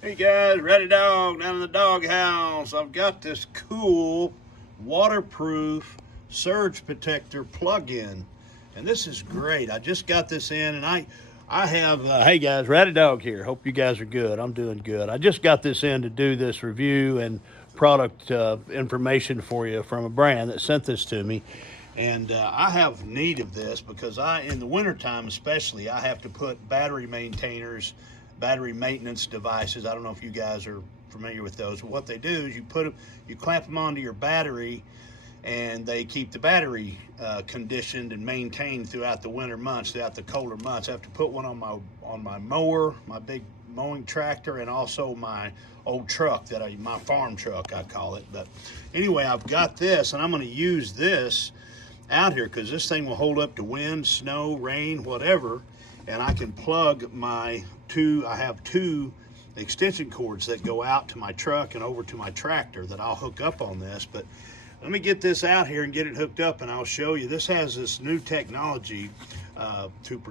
Hey guys, Ready Dog down in the doghouse. I've got this cool waterproof surge protector plug-in, and this is great. I just got this in, and I have hey guys, Ready Dog here. Hope you guys are good. I'm doing good. I just got this in to do this review and product information for you from a brand that sent this to me. And I have need of this because in the wintertime especially, I have to put battery maintenance devices. I don't know if you guys are familiar with those, but what they do is you clamp them onto your battery, and they keep the battery conditioned and maintained throughout the winter months, throughout the colder months. I have to put one on my mower, my big mowing tractor, and also my old truck my farm truck, I call it. But anyway, I've got this, and I'm going to use this out here because this thing will hold up to wind, snow, rain, whatever. And I can plug I have two extension cords that go out to my truck and over to my tractor that I'll hook up on this. But let me get this out here and get it hooked up, and I'll show you. This has this new technology to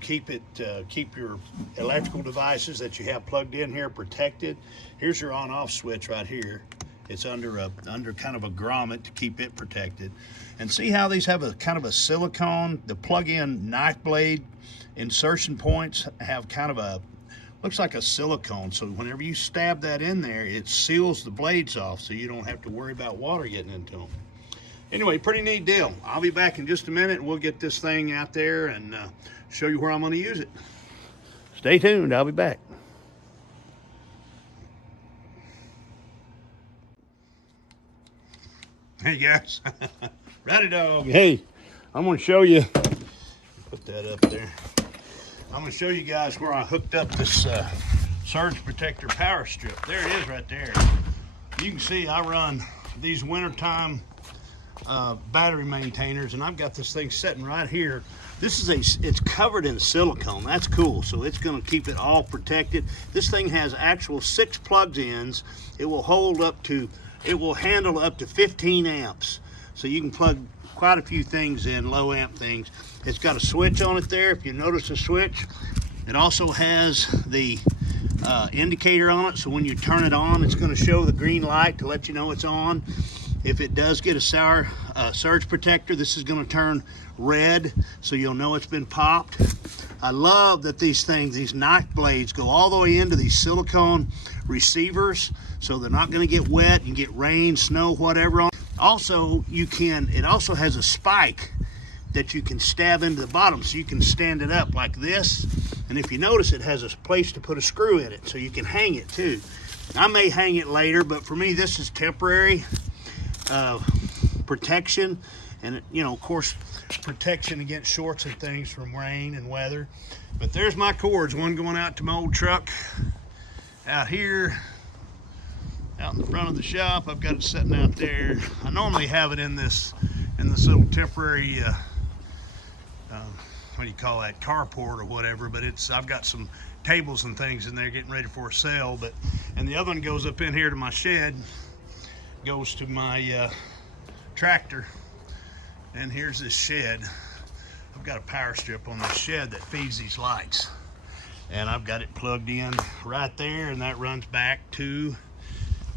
keep your electrical devices that you have plugged in here protected. Here's your on-off switch right here. It's under kind of a grommet to keep it protected. And see how these have a kind of a silicone, the plug-in knife blade insertion points have kind of looks like a silicone. So whenever you stab that in there, it seals the blades off so you don't have to worry about water getting into them. Anyway, pretty neat deal. I'll be back in just a minute and we'll get this thing out there and show you where I'm going to use it. Stay tuned, I'll be back. Hey guys, Ready Dog. Hey, I'm going to show you, put that up there. I'm going to show you guys where I hooked up this surge protector power strip. There it is right there. You can see I run these wintertime battery maintainers, and I've got this thing sitting right here. It's covered in silicone. That's cool. So it's going to keep it all protected. This thing has actual 6 plugs ins. It will handle up to 15 amps. So you can plug quite a few things in, low amp things. It's got a switch on it there. If you notice the switch, it also has the indicator on it. So when you turn it on, it's going to show the green light to let you know it's on. If it does get a surge protector, this is going to turn red, so you'll know it's been popped. I love that these knife blades go all the way into these silicone receivers, so they're not going to get wet and get rain, snow, whatever on. Also, it also has a spike that you can stab into the bottom, so you can stand it up like this. And if you notice, it has a place to put a screw in it, so you can hang it too. I may hang it later, but for me, this is temporary protection, and of course, protection against shorts and things from rain and weather. But there's my cords, one going out to my old truck out here, out in the front of the shop. I've got it sitting out there. I normally have it in this little temporary what do you call that, carport or whatever, but I've got some tables and things in there getting ready for a sale. And the other one goes up in here to my shed, goes to my tractor. And here's this shed. I've got a power strip on this shed that feeds these lights, and I've got it plugged in right there, and that runs back to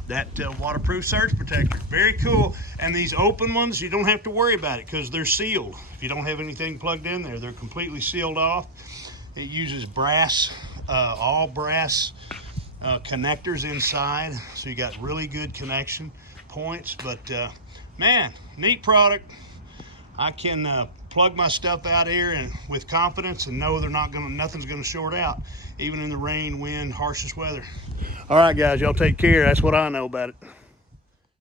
that waterproof surge protector. Very cool. And these open ones, you don't have to worry about it because they're sealed. If you don't have anything plugged in there, they're completely sealed off. It uses all brass connectors inside, so you got really good connection points. But man, neat product. I can plug my stuff out here and with confidence and know nothing's gonna short out, even in the rain, wind, harshest weather. All right, guys, y'all take care. That's what I know about it.